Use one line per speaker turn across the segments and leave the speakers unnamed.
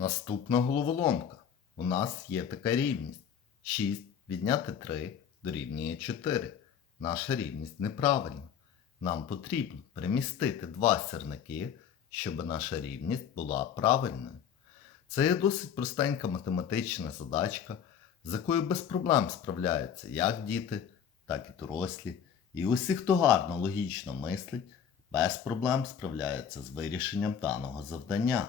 Наступна головоломка. У нас є така рівність. 6 відняти 3 дорівнює 4. Наша рівність неправильна. Нам потрібно перемістити два сірники, щоб наша рівність була правильною. Це є досить простенька математична задачка, з якою без проблем справляються як діти, так і дорослі. І усі, хто гарно логічно мислить, без проблем справляються з вирішенням даного завдання.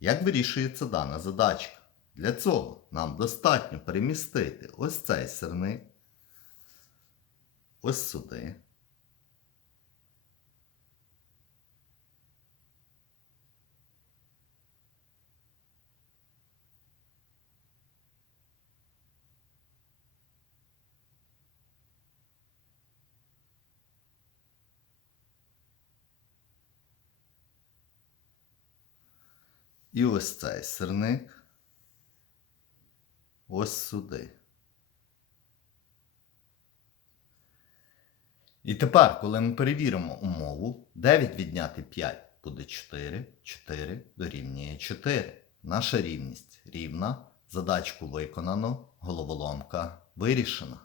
Як вирішується дана задачка? Для цього нам достатньо перемістити ось цей сирник, ось сюди. І ось цей сирник ось сюди. І тепер, коли ми перевіримо умову, 9 відняти 5 буде 4, 4 дорівнює 4. Наша рівність рівна. Задачку виконано, головоломка вирішена.